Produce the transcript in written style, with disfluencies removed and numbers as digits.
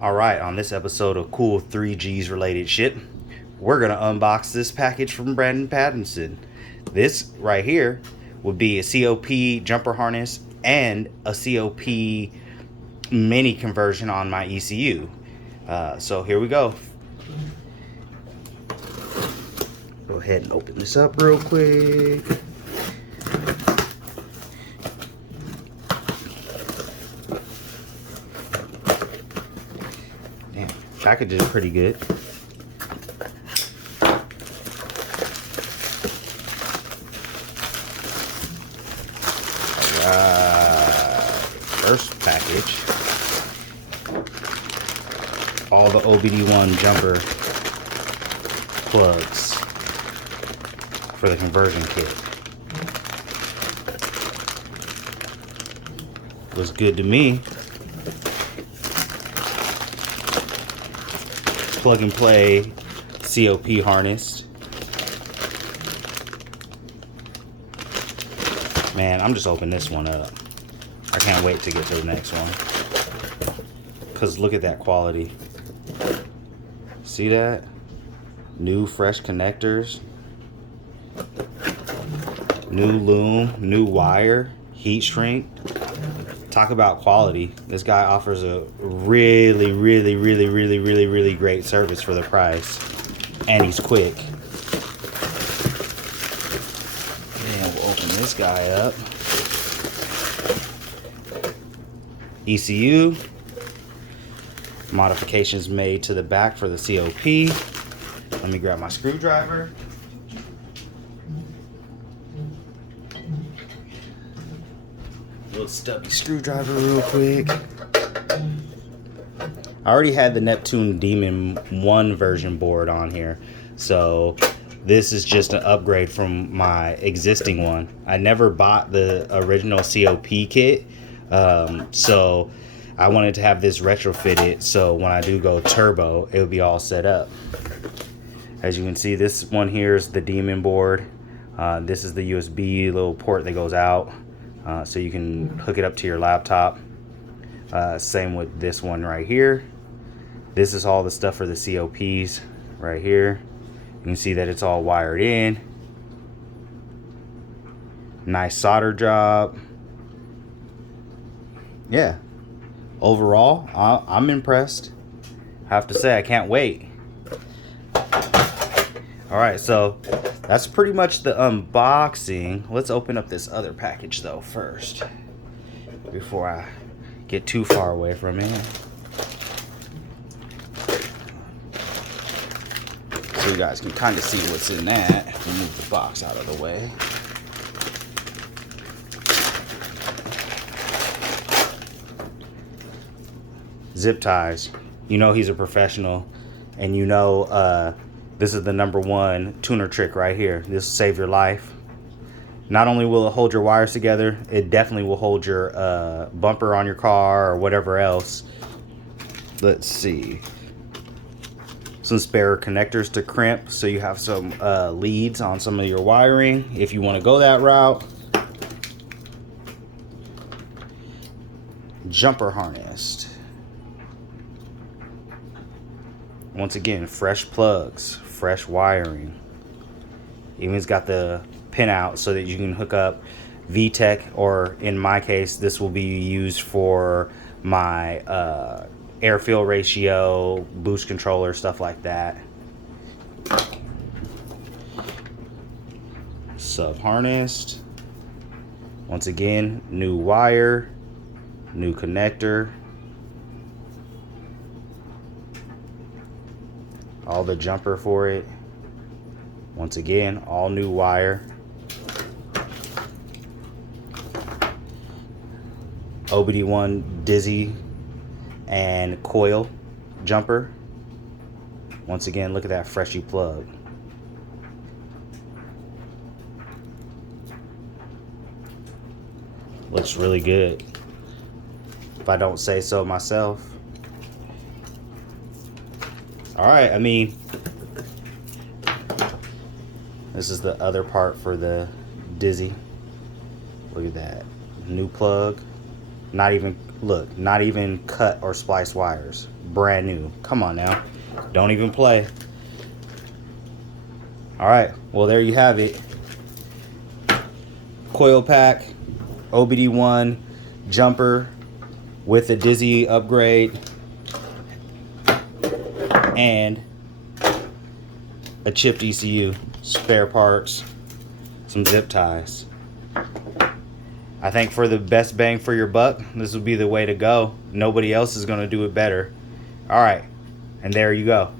Alright, on this episode of Cool 3Gs related shit, we're going to unbox this package from Brandon Pattinson. This right here would be a COP jumper harness and a COP mini conversion on my ECU. So here we go. Go ahead and open this up real quick. Damn, package is pretty good. First package, all the OBD1 jumper plugs for the conversion kit. Looks good to me. Plug and play COP harness. Man, I'm just opening this one up. I can't wait to get to the next one. Because look at that quality. See that? New fresh connectors. New loom, new wire, heat shrink. Talk about quality. This guy offers a really great service for the price. And he's quick. And we'll open this guy up. ECU. Modifications made to the back for the COP. Let me grab my screwdriver. Little stubby screwdriver real quick. I already had the Neptune Demon 1 version board on here, so this is just an upgrade from my existing one. I never bought the original COP kit, so I wanted to have this retrofitted so when I do go turbo, it would be all set up. As you can see, this one here is the Demon board. This is the USB little port that goes out. So you can hook it up to your laptop. Same with this one right here. This is all the stuff for the COPs right here. You can see that it's all wired in. Nice solder job. Yeah. Overall, I'm impressed. I have to say, I can't wait. Alright, so that's pretty much the unboxing. Let's open up this other package though first, before I get too far away from it. So you guys can kind of see what's in that. Move the box out of the way. Zip ties. You know he's a professional, and you know this is the #1 tuner trick right here. This will save your life. Not only will it hold your wires together, it definitely will hold your bumper on your car or whatever else. Let's see. Some spare connectors to crimp, so you have some leads on some of your wiring if you want to go that route. Jumper harness. Once again, fresh plugs, fresh wiring. Even's got the pin out so that you can hook up VTEC, or in my case, this will be used for my air fuel ratio, boost controller, stuff like that. Sub harnessed. Once again, new wire, new connector. All the jumper for it. Once again, all new wire. OBD1 dizzy and coil jumper. Once again, look at that freshy plug. Looks really good, if I don't say so myself. Alright, I mean, this is the other part for the Dizzy. Look at that. New plug. Not even, look, not even cut or spliced wires. Brand new. Come on now. Don't even play. Alright, well there you have it. Coil pack, OBD1 jumper with a Dizzy upgrade, and a chipped ECU, spare parts, some zip ties. I think for the best bang for your buck, this would be the way to go. Nobody else is going to do it better. Alright, and there you go.